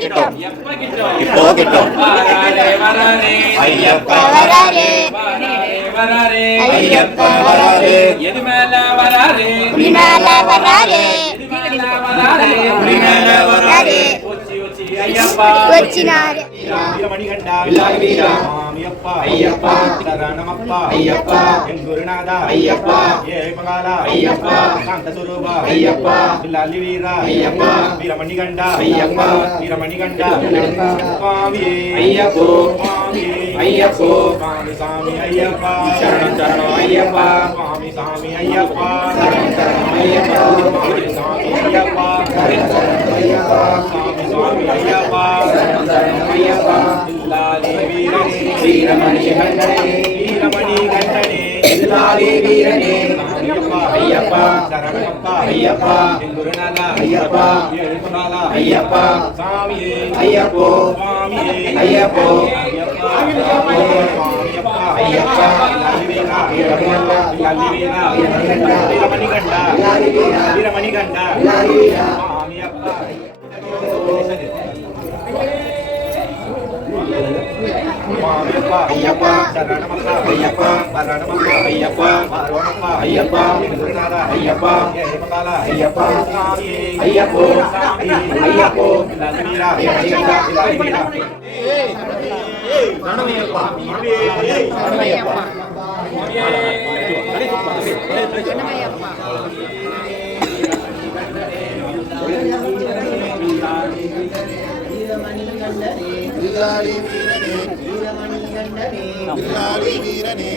കിട്ടും ഇപ്പോ കിട്ടും അയ്യപ്പ വരാരേ അയ്യപ്പ വരാരേ എരുമേല വരാരേ ഉരിമേല വരാരേ ഉരിമേല വരാരേ അയ്യപ്പ കൊച്ചിനാരെ വീരമണികണ്ഠ വീര സ്വാമിയപ്പ അയ്യപ്പ ശരണമപ്പ അയ്യപ്പ എൻ ഗുരുനാഥ അയ്യപ്പ ഏകമകാല അയ്യപ്പ ശാന്തസ്വരൂപ അയ്യപ്പ വില്ലാലി വീര അയ്യപ്പ വീരമണികണ്ഠ അയ്യപ്പ വീരമണികണ്ഠ സ്വാമിയേ അയ്യപ്പോ സ്വാമിയേ അയ്യപ്പോ സ്വാമി സ്വാമി അയ്യപ്പ ശരണം ശരണം അയ്യപ്പ സ്വാമി സ്വാമി അയ്യപ്പ ശരണം ശരണം അയ്യപ്പ സ്വാമി സ്വാമി അയ്യപ്പ ശരണം ശരണം അയ്യപ്പ സ്വാമി സ്വാമി അയ്യപ്പ ശരണം ശരണം അയ്യപ്പ വില്ലാലി വീരനേ വീരമണി കണ്ഠനേ വീരമണി കണ്ഠനേ വില്ലാലി വീരനേ അയ്യപ്പ അയ്യപ്പ ശരണമപ്പ അയ്യപ്പ ഗുരുനാഥ അയ്യപ്പ ഏഴുമകാല അയ്യപ്പ സ്വാമിയേ അയ്യപ്പോ സ്വാമിയേ അയ്യപ്പോ അയ്യപ്പ സ്വാമിയപ്പ അയ്യപ്പ വീരമണികണ്ഠ വീരമണികണ്ഠ സ്വാമിയപ്പ സ്വാമിയപ്പ അയ്യപ്പ ശരണമപ്പ അയ്യപ്പ ശരണമപ്പ അയ്യപ്പ മാരോണപ്പ അയ്യപ്പ ഗുരുനാഥ അയ്യപ്പ ഏകമകാല അയ്യപ്പ സ്വാമിയേ അയ്യപ്പോ സ്വാമിയേ അയ്യപ്പോ വീര വീരമണികണ്ഠ വീര ശരണമയ്യപ്പ ശരണമയ്യപ്പ வில்லாளி வீரனே வீரமணிகண்டனே வில்லாளி வீரனே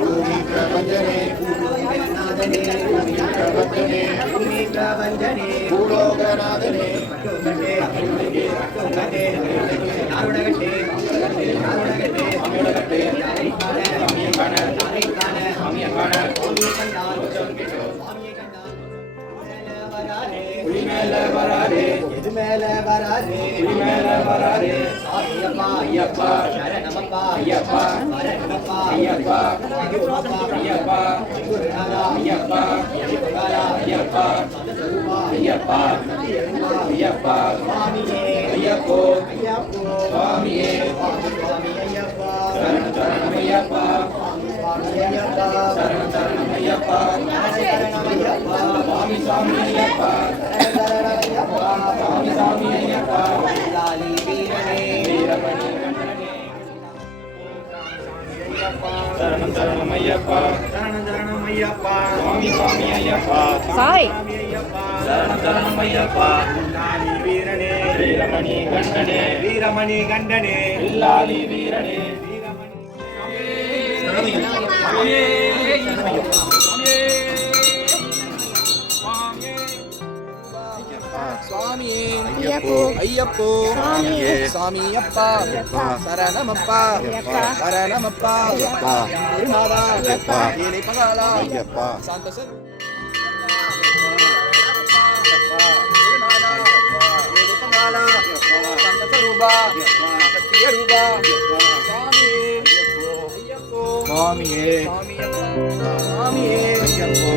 பூமி பிரபஞ்சனே பூலோகநாதனே பூமி பிரபஞ்சனே பூமி பிரபஞ்சனே பூலோகநாதனே கட்டோகட்டே அகட்டே கட்டோகட்டே நாருடகட்டே நாருடகட்டே அமியடகட்டே யாரைக்கான அமியக்கான யாரைக்கான அமியக்கான பூமி கண்டால் சுவாமியே கண்டால் உரிமேல வராரே எதுமேல வராரே உரிமேல வராரே சாமியப்பா ஐயப்பா சரணமப்பா ஐயப்பா வரங்கப்பா ஐயப்பா ஐயோப்பா ஐயப்பா குருநாதா ஐயப்பா ஏகமகாலா ஐயப்பா சந்தஸ்வரூபா ஐயப்பா ஐயப்பா சுவாமியே ஐயப்போ ஐயப்போ சுவாமியே சுவாமி ஐயப்பா சரணம் சரணம் ஐயப்பா சுவாமி ஐயப்பா சரணம் சரணம் ஐயப்பா சரணம் ஐயப்பா சுவாமி சுவாமி ஐயப்பா சுவாமி சுவாமி ஐயப்பா வில்லாளி வீரனே வீரமணி கண்டனே சரணம் சரணம் ஐயப்பா சரணம் சரணம் ஐயப்பா சுவாமி சுவாமி ஐயப்பா சாய் சரணம் சரணம் ஐயப்பா வில்லாளி வீரனே வீரமணி கண்டனே வீரமணி கண்டனே வில்லாளி வீரனே சுவாமியே ஐயப்போ சாமியப்பா சரணமப்பா சரணமப்பா குருநாதா ஏகமகாலா சாந்த சந்தஸ்வரூபா சத்தியரூபா சுவாமியே ஐயப்போ சுவாமியே ஐயப்போ